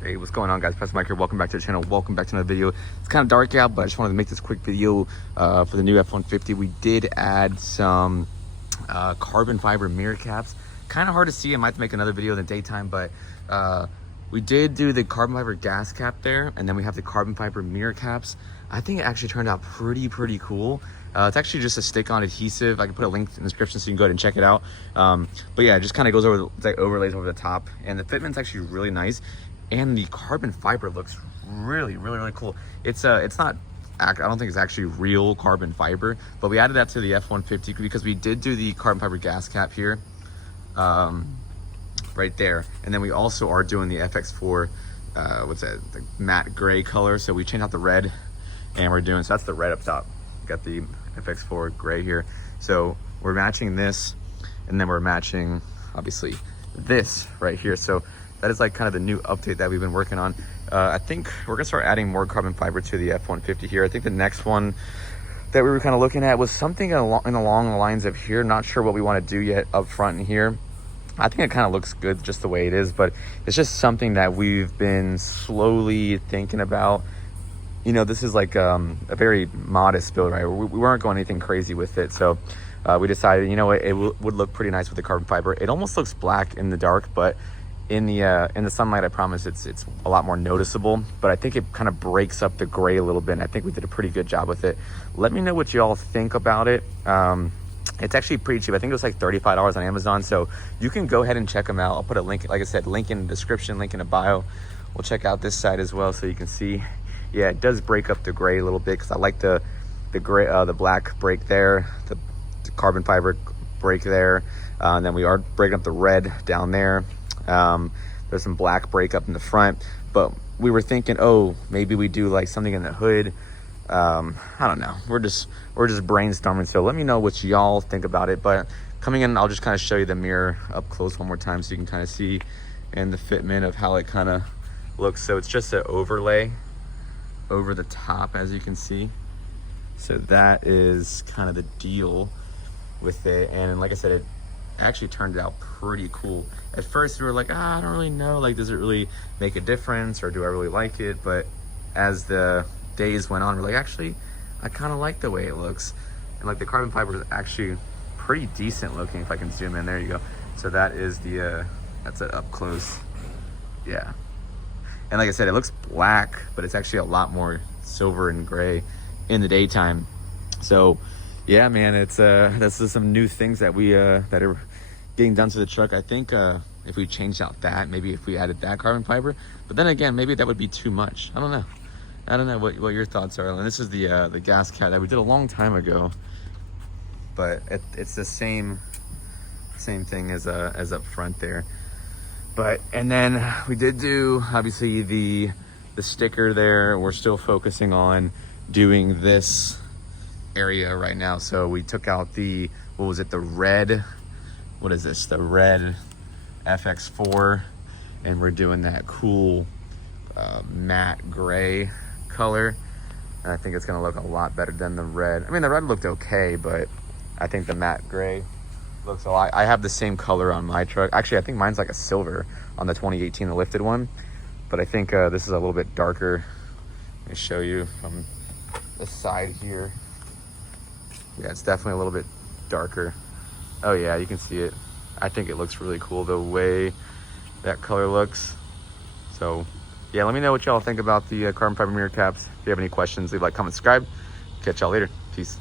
Hey, what's going on, guys? Pastor Mike here. Welcome back to the channel. Welcome back to another video. It's kind of dark out, but I just wanted to make this quick video for the new F-150. We did add some carbon fiber mirror caps. Kind of hard to see. I might have to make another video in the daytime, but we did do the carbon fiber gas cap there, and then we have the carbon fiber mirror caps. I think it actually turned out pretty cool. It's actually just a stick-on adhesive. I can put a link in the description so you can go ahead and check it out. But yeah, it just kind of goes over, like overlays over the top, and the fitment's actually really nice. And the carbon fiber looks really cool. It's not, I don't think it's actually real carbon fiber, but we added that to the F-150 because we did do the carbon fiber gas cap here, right there. And then we also are doing the FX4, what's that, the matte gray color. So we changed out the red, and we're doing, so that's the red up top. Got the FX4 gray here. So we're matching this, and then we're matching, obviously, this right here. So that is like kind of the new update that we've been working on. I think we're gonna start adding more carbon fiber to the F-150 here. I think the next one that we were kind of looking at was something along the lines of here. Not sure what we want to do yet up front in here. I think it kind of looks good just the way it is, but it's just something that we've been slowly thinking about. You know, this is like a very modest build, right? We weren't going anything crazy with it. So we decided, you know what, it would look pretty nice with the carbon fiber. It almost looks black in the dark, but in the sunlight, I promise it's a lot more noticeable. But I think it kind of breaks up the gray a little bit, and I think we did a pretty good job with it. Let me know what y'all think about it. It's actually pretty cheap. I think it was like $35 on Amazon, so you can go ahead and check them out. I'll put a link, like I said, link in the description, link in the bio. We'll check out this side as well so you can see. Yeah, it does break up the gray a little bit because I like the gray, the black break there, the carbon fiber break there, and then we are breaking up the red down there. There's some black breakup in the front, but we were thinking, oh, maybe we do like something in the hood. I don't know. We're just brainstorming. So let me know what y'all think about it. But coming in, I'll just kind of show you the mirror up close one more time so you can kind of see and the fitment of how it kind of looks. So it's just an overlay over the top, as you can see. So that is kind of the deal with it. And like I said, it actually turned out pretty cool. At first we were like, I don't really know, like, does it really make a difference, or do I really like it? But as the days went on, we're like, actually, I kind of like the way it looks. And like the carbon fiber is actually pretty decent looking. If I can zoom in, there you go. So that is the that's it up close. Yeah. And like I said, it looks black, but it's actually a lot more silver and gray in the daytime. So yeah, man, it's this is some new things that we that are getting done to the truck. I think if we changed out that, maybe if we added that carbon fiber, but then again, maybe that would be too much. I don't know what your thoughts are. And this is the gas cap that we did a long time ago, but it's the same thing as up front there. But and then we did do obviously the sticker there. We're still focusing on doing this area right now. So we took out the, what was it, the red, what is this, the red FX4, and we're doing that cool matte gray color. And I think it's gonna look a lot better than the red. I mean, the red looked okay, but I think the matte gray looks a lot. I have the same color on my truck. Actually, I think mine's like a silver on the 2018, the lifted one, but I think this is a little bit darker. Let me show you from the side here. Yeah, it's definitely a little bit darker. Oh yeah, you can see it. I think it looks really cool the way that color looks. So yeah, let me know what y'all think about the carbon fiber mirror caps. If you have any questions, leave a like, comment, subscribe. Catch y'all later. Peace.